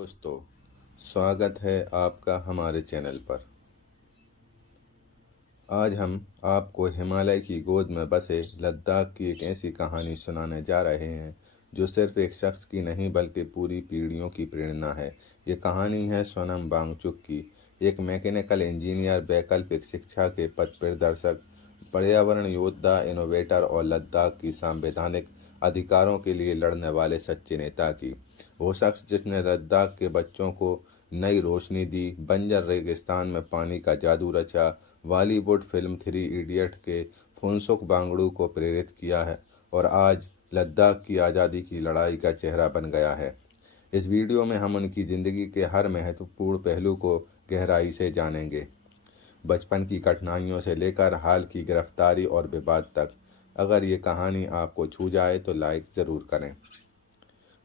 दोस्तों, स्वागत है आपका हमारे चैनल पर। आज हम आपको हिमालय की गोद में बसे लद्दाख की एक ऐसी कहानी सुनाने जा रहे हैं जो सिर्फ एक शख्स की नहीं बल्कि पूरी पीढ़ियों की प्रेरणा है। ये कहानी है सोनम वांगचुक की, एक मैकेनिकल इंजीनियर, वैकल्पिक शिक्षा के पथ प्रदर्शक, पर्यावरण योद्धा, इनोवेटर और लद्दाख की संवैधानिक अधिकारों के लिए लड़ने वाले सच्चे नेता की। वो शख्स जिसने लद्दाख के बच्चों को नई रोशनी दी, बंजर रेगिस्तान में पानी का जादू रचा, बॉलीवुड फिल्म थ्री इडियट के फुनसुक वांगडू को प्रेरित किया है और आज लद्दाख की आज़ादी की लड़ाई का चेहरा बन गया है। इस वीडियो में हम उनकी ज़िंदगी के हर महत्वपूर्ण पहलू को गहराई से जानेंगे, बचपन की कठिनाइयों से लेकर हाल की गिरफ्तारी और विवाद तक। अगर ये कहानी आपको छू जाए तो लाइक ज़रूर करें।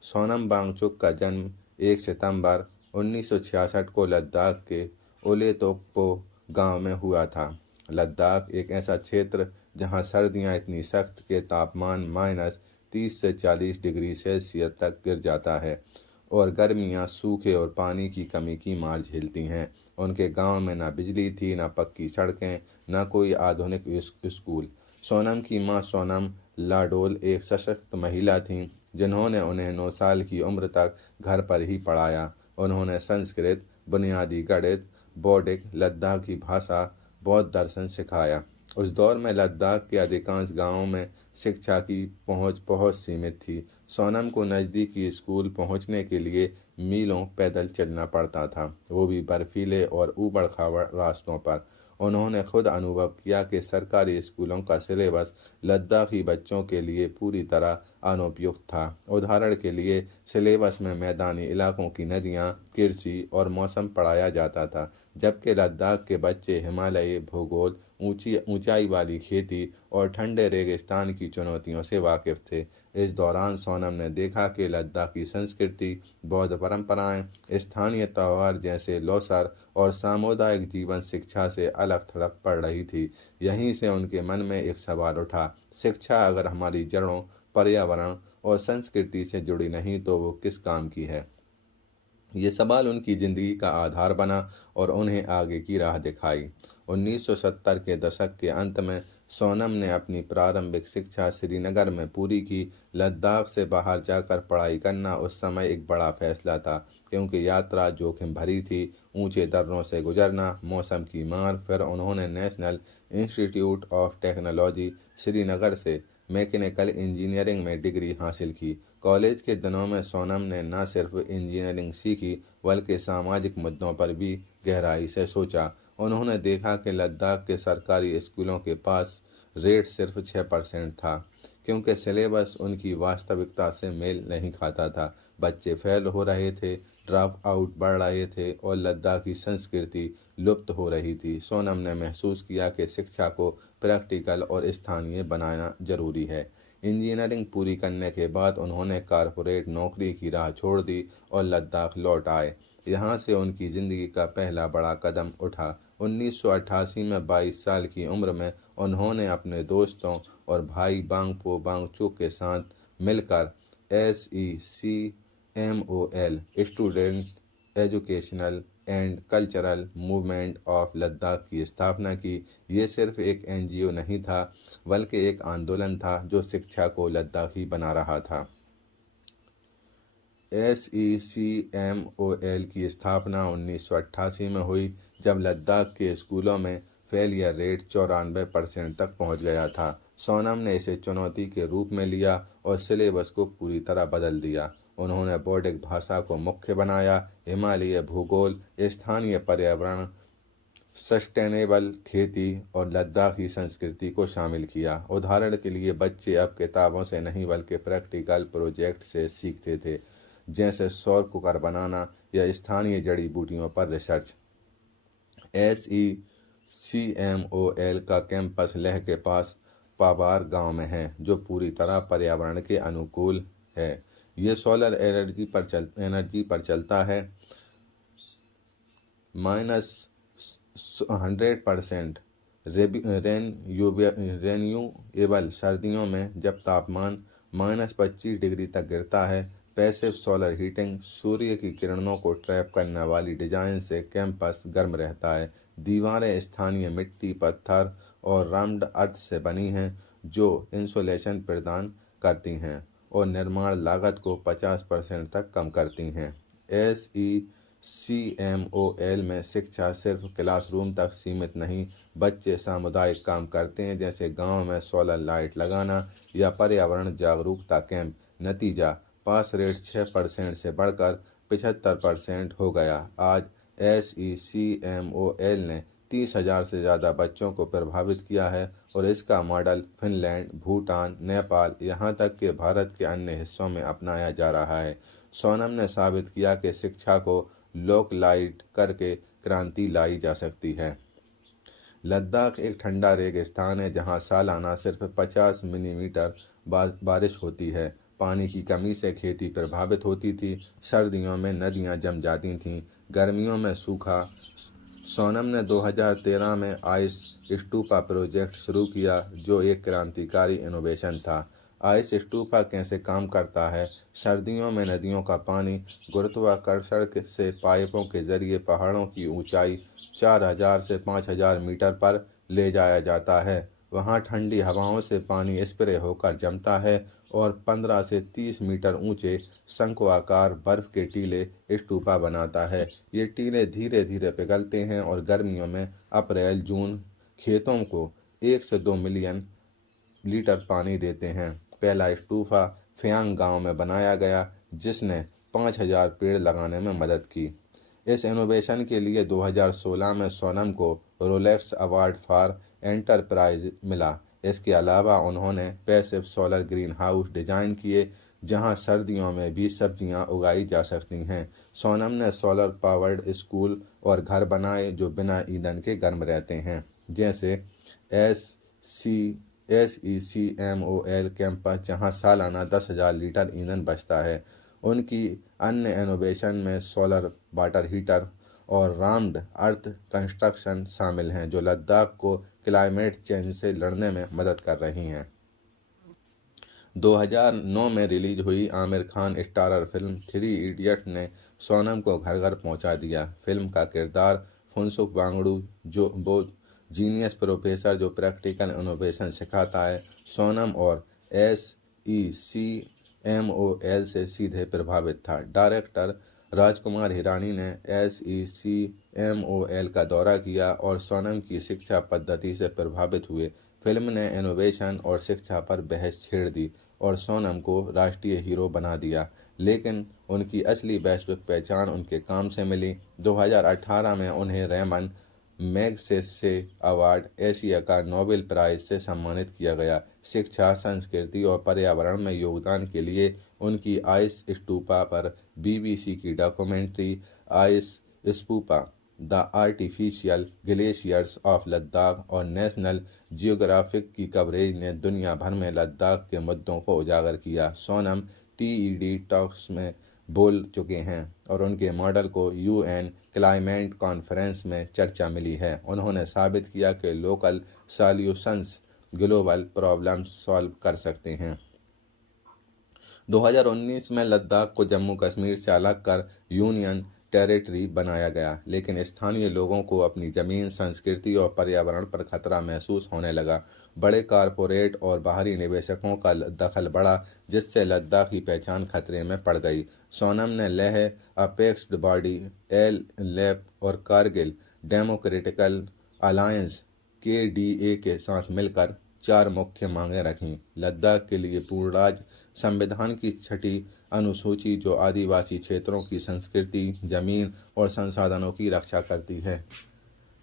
सोनम वांगचुक का जन्म 1 सितंबर 1966 को लद्दाख के ओलेतोक्पो गांव में हुआ था। लद्दाख एक ऐसा क्षेत्र जहां सर्दियां इतनी सख्त के तापमान -30 से 40 डिग्री सेल्सियस तक गिर जाता है और गर्मियां सूखे और पानी की कमी की मार झेलती हैं। उनके गांव में न बिजली थी, न पक्की सड़कें, न कोई आधुनिक स्कूल। सोनम की मां सोनम लाडोल एक सशक्त महिला थीं जिन्होंने उन्हें 9 साल की उम्र तक घर पर ही पढ़ाया। उन्होंने संस्कृत, बुनियादी गणित, बौद्धिक, लद्दाखी भाषा, बौद्ध दर्शन सिखाया। उस दौर में लद्दाख के अधिकांश गांवों में शिक्षा की पहुंच बहुत सीमित थी। सोनम को नज़दीकी स्कूल पहुंचने के लिए मीलों पैदल चलना पड़ता था, वो भी बर्फीले और ऊबड़ खाबड़ रास्तों पर। उन्होंने खुद अनुभव किया कि सरकारी स्कूलों का सिलेबस लद्दाखी बच्चों के लिए पूरी तरह अनुपयुक्त था। उदाहरण के लिए सिलेबस में मैदानी इलाकों की नदियाँ, कृषि और मौसम पढ़ाया जाता था, जबकि लद्दाख के बच्चे हिमालयी भूगोल, ऊंचाई वाली खेती और ठंडे रेगिस्तान की चुनौतियों से वाकिफ थे। इस दौरान सोनम ने देखा कि लद्दाखी संस्कृति, बौद्ध परंपराएं, स्थानीय त्यौहार जैसे लोसर और सामुदायिक जीवन शिक्षा से अलग थलग पड़ रही थी। यहीं से उनके मन में एक सवाल उठा, शिक्षा अगर हमारी जड़ों, पर्यावरण और संस्कृति से जुड़ी नहीं तो वो किस काम की है। ये सवाल उनकी ज़िंदगी का आधार बना और उन्हें आगे की राह दिखाई। 1970 के दशक के अंत में सोनम ने अपनी प्रारंभिक शिक्षा श्रीनगर में पूरी की। लद्दाख से बाहर जाकर पढ़ाई करना उस समय एक बड़ा फैसला था, क्योंकि यात्रा जोखिम भरी थी। ऊंचे दर्रों से गुजरना, मौसम की मार। फिर उन्होंने national institute of technology Srinagar से मैकेनिकल इंजीनियरिंग में डिग्री हासिल की। कॉलेज के दिनों में सोनम ने न सिर्फ इंजीनियरिंग सीखी बल्कि सामाजिक मुद्दों पर भी गहराई से सोचा। उन्होंने देखा कि लद्दाख के सरकारी स्कूलों के पास रेट सिर्फ 6% था, क्योंकि सिलेबस उनकी वास्तविकता से मेल नहीं खाता था। बच्चे फेल हो रहे थे, ड्रॉप आउट बढ़ रहे थे और लद्दाख की संस्कृति लुप्त हो रही थी। सोनम ने महसूस किया कि शिक्षा को प्रैक्टिकल और स्थानीय बनाना जरूरी है। इंजीनियरिंग पूरी करने के बाद उन्होंने कारपोरेट नौकरी की राह छोड़ दी और लद्दाख लौट आए। यहाँ से उनकी ज़िंदगी का पहला बड़ा कदम उठा। 1988 में 22 साल की उम्र में उन्होंने अपने दोस्तों और भाई बांगपो वांगचुक के साथ मिलकर SECMOL student educational and cultural movement of Ladakh की स्थापना की। ये सिर्फ एक NGO नहीं था बल्कि एक आंदोलन था जो शिक्षा को लद्दाखी बना रहा था। SECMOL की स्थापना 1988 में हुई, जब लद्दाख के स्कूलों में फेलियर रेट 94% तक पहुंच गया था। सोनम ने इसे चुनौती के रूप में लिया और सिलेबस को पूरी तरह बदल दिया। उन्होंने बौद्धिक भाषा को मुख्य बनाया, हिमालयी भूगोल, स्थानीय पर्यावरण, सस्टेनेबल खेती और लद्दाखी संस्कृति को शामिल किया। उदाहरण के लिए बच्चे अब किताबों से नहीं बल्कि प्रैक्टिकल प्रोजेक्ट से सीखते थे, जैसे सौर कुकर बनाना या स्थानीय जड़ी बूटियों पर रिसर्च। SECMOL का कैंपस लेह के पास पाबार गांव में है, जो पूरी तरह पर्यावरण के अनुकूल है। ये सोलर एनर्जी पर चलता है। -100% रेन्यूएबल। सर्दियों में जब तापमान -25 डिग्री तक गिरता है पैसिव सोलर हीटिंग, सूर्य की किरणों को ट्रैप करने वाली डिजाइन से कैंपस गर्म रहता है। दीवारें स्थानीय मिट्टी, पत्थर और रम्ड अर्थ से बनी हैं जो इंसुलेशन प्रदान करती हैं और निर्माण लागत को 50% तक कम करती हैं। SECMOL में शिक्षा सिर्फ क्लासरूम तक सीमित नहीं, बच्चे सामुदायिक काम करते हैं जैसे गांव में सोलर लाइट लगाना या पर्यावरण जागरूकता कैंप। नतीजा, पास रेट 6% से बढ़कर 75% हो गया। आज SECMOL ने 30,000 से ज़्यादा बच्चों को प्रभावित किया है और इसका मॉडल फिनलैंड, भूटान, नेपाल, यहाँ तक कि भारत के अन्य हिस्सों में अपनाया जा रहा है। सोनम ने साबित किया कि शिक्षा को लोकलाइट करके क्रांति लाई जा सकती है। लद्दाख एक ठंडा रेगिस्तान है जहाँ सालाना सिर्फ 50 मिलीमीटर बारिश होती है। पानी की कमी से खेती प्रभावित होती थी। सर्दियों में नदियाँ जम जाती थीं, गर्मियों में सूखा। सोनम ने 2013 में आइस स्टूपा प्रोजेक्ट शुरू किया जो एक क्रांतिकारी इनोवेशन था। आइस स्टूपा कैसे काम करता है? सर्दियों में नदियों का पानी गुरुत्वाकर्षण से पाइपों के जरिए पहाड़ों की ऊंचाई 4,000 से 5,000 मीटर पर ले जाया जाता है। वहां ठंडी हवाओं से पानी स्प्रे होकर जमता है और 15 से 30 मीटर ऊंचे शंक्वाकार बर्फ के टीले स्टूपा बनाता है। ये टीले धीरे धीरे पिघलते हैं और गर्मियों में अप्रैल जून खेतों को 1 से 2 मिलियन लीटर पानी देते हैं। पहला स्टूपा फ्यांग गांव में बनाया गया जिसने 5,000 पेड़ लगाने में मदद की। इस इनोवेशन के लिए 2016 में सोनम को रोलेक्स अवार्ड फॉर एंटरप्राइज मिला। इसके अलावा उन्होंने passive solar green house design किए जहां सर्दियों में भी सब्जियां उगाई जा सकती हैं। सोनम ने सोलर पावर्ड स्कूल और घर बनाए जो बिना ईंधन के गर्म रहते हैं, जैसे SECMOL कैंपस जहां सालाना 10,000 लीटर ईंधन बचता है। उनकी अन्य इनोवेशन में सोलर वाटर हीटर और राम्ड अर्थ कंस्ट्रक्शन शामिल हैं जो लद्दाख को क्लाइमेट चेंज से लड़ने में मदद कर रही हैं। 2009 में रिलीज हुई Aamir Khan starrer film 3 idiots ने सोनम को घर घर पहुंचा दिया। फिल्म का किरदार फुनसुक वांगडू जो वो जीनियस प्रोफेसर जो प्रैक्टिकल इनोवेशन सिखाता है, सोनम और SECMOL से सीधे प्रभावित था। डायरेक्टर राजकुमार हिरानी ने SECMOL का दौरा किया और सोनम की शिक्षा पद्धति से प्रभावित हुए। फिल्म ने इनोवेशन और शिक्षा पर बहस छेड़ दी और सोनम को राष्ट्रीय हीरो बना दिया, लेकिन उनकी असली वैश्विक पहचान उनके काम से मिली। 2018 में उन्हें रेमन मैगसेसे अवार्ड, एशिया का नोबेल प्राइज से सम्मानित किया गया। शिक्षा, संस्कृति और पर्यावरण में योगदान के लिए उनकी आइस स्टूपा पर BBC की documentary ice stupa the artificial glaciers of Ladakh और नेशनल जियोग्राफिक की कवरेज ने दुनिया भर में लद्दाख के मुद्दों को उजागर किया। सोनम TED टॉक्स में बोल चुके हैं और उनके मॉडल को UN क्लाइमेट कॉन्फ्रेंस में चर्चा मिली है। उन्होंने साबित किया कि local solutions global problems solve कर सकते हैं। 2019 में लद्दाख को जम्मू कश्मीर से अलग कर यूनियन टेरिटरी बनाया गया, लेकिन स्थानीय लोगों को अपनी ज़मीन, संस्कृति और पर्यावरण पर खतरा महसूस होने लगा। बड़े कारपोरेट और बाहरी निवेशकों का दखल बढ़ा जिससे लद्दाख की पहचान खतरे में पड़ गई। सोनम ने लेह अपेक्स बॉडी LLAP और कारगिल डेमोक्रेटिकल अलायंस KDA के साथ मिलकर 4 मुख्य मांगें रखीं। लद्दाख के लिए पूर्ण राज्य, संविधान की 6ठी अनुसूची जो आदिवासी क्षेत्रों की संस्कृति, जमीन और संसाधनों की रक्षा करती है।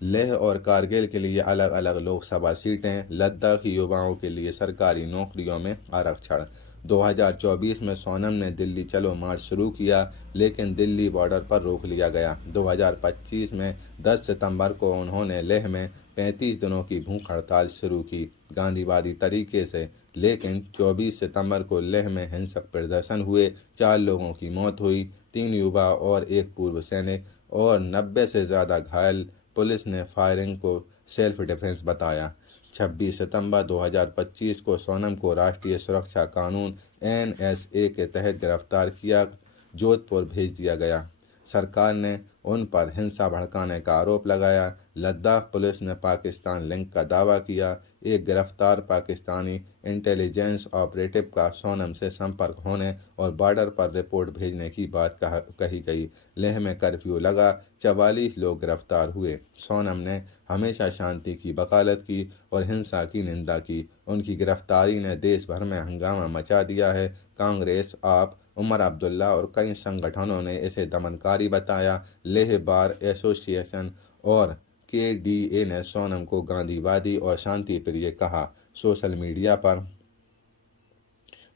लेह और कारगिल के लिए अलग अलग लोकसभा सीटें। लद्दाखी युवाओं के लिए सरकारी नौकरियों में आरक्षण। 2024 में सोनम ने दिल्ली चलो मार्च शुरू किया, लेकिन दिल्ली बॉर्डर पर रोक लिया गया। 2025 में 10 सितंबर को उन्होंने लेह में 35 दिनों की भूख हड़ताल शुरू की गांधीवादी तरीके से, लेकिन 24 सितंबर को लेह में हिंसक प्रदर्शन हुए। 4 लोगों की मौत हुई, 3 युवा और 1 पूर्व सैनिक और 90 से ज़्यादा घायल। पुलिस ने फायरिंग को सेल्फ डिफेंस बताया। 26 सितंबर 2025 को सोनम को राष्ट्रीय सुरक्षा कानून NSA के तहत गिरफ्तार किया जोधपुर भेज दिया गया। सरकार ने उन पर हिंसा भड़काने का आरोप लगाया। लद्दाख पुलिस ने पाकिस्तान लिंक का दावा किया। एक गिरफ्तार पाकिस्तानी इंटेलिजेंस ऑपरेटिव का सोनम से संपर्क होने और बॉर्डर पर रिपोर्ट भेजने की बात कही गई। लेह में कर्फ्यू लगा, 44 लोग गिरफ्तार हुए। सोनम ने हमेशा शांति की वकालत की और हिंसा की निंदा की। उनकी गिरफ्तारी ने देश भर में हंगामा मचा दिया है। कांग्रेस, आप, उमर अब्दुल्ला और कई संगठनों ने इसे दमनकारी बताया। लेह बार एसोसिएशन और KDA ने सोनम को गांधीवादी और शांति प्रिय कहा। सोशल मीडिया पर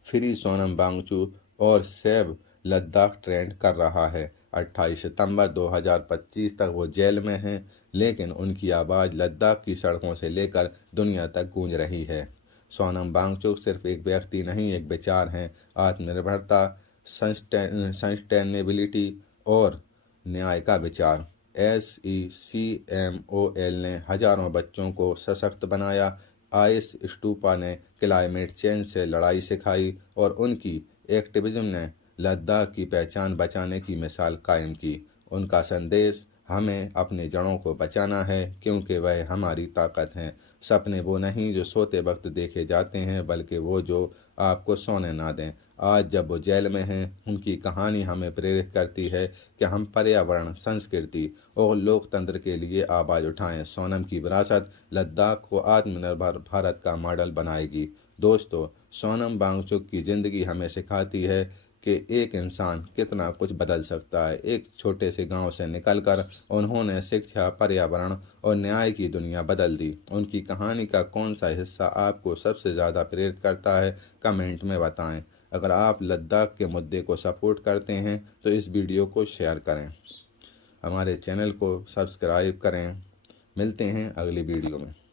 फ्री सोनम वांगचुक और सेव लद्दाख ट्रेंड कर रहा है। 28 सितंबर 2025 तक वो जेल में हैं, लेकिन उनकी आवाज़ लद्दाख की सड़कों से लेकर दुनिया तक गूंज रही है। सोनम वांगचुक सिर्फ एक व्यक्ति नहीं, एक विचार हैं। आत्मनिर्भरता, सस्टेनेबिलिटी और न्याय का विचार। SECMOL ने हजारों बच्चों को सशक्त बनाया। आइस स्टूपा ने क्लाइमेट चेंज से लड़ाई सिखाई और उनकी एक्टिविज्म ने लद्दाख की पहचान बचाने की मिसाल कायम की। उनका संदेश हमें अपनी जड़ों को बचाना है, क्योंकि वह हमारी ताकत हैं। सपने वो नहीं जो सोते वक्त देखे जाते हैं, बल्कि वो जो आपको सोने ना दें। आज जब वो जेल में हैं, उनकी कहानी हमें प्रेरित करती है कि हम पर्यावरण, संस्कृति और लोकतंत्र के लिए आवाज़ उठाएं। सोनम की विरासत लद्दाख को आत्मनिर्भर भारत का मॉडल बनाएगी। दोस्तों, सोनम वांगचुक की ज़िंदगी हमें सिखाती है कि एक इंसान कितना कुछ बदल सकता है। एक छोटे से गांव से निकलकर उन्होंने शिक्षा, पर्यावरण और न्याय की दुनिया बदल दी। उनकी कहानी का कौन सा हिस्सा आपको सबसे ज़्यादा प्रेरित करता है, कमेंट में बताएं। अगर आप लद्दाख के मुद्दे को सपोर्ट करते हैं तो इस वीडियो को शेयर करें, हमारे चैनल को सब्सक्राइब करें। मिलते हैं अगली वीडियो में।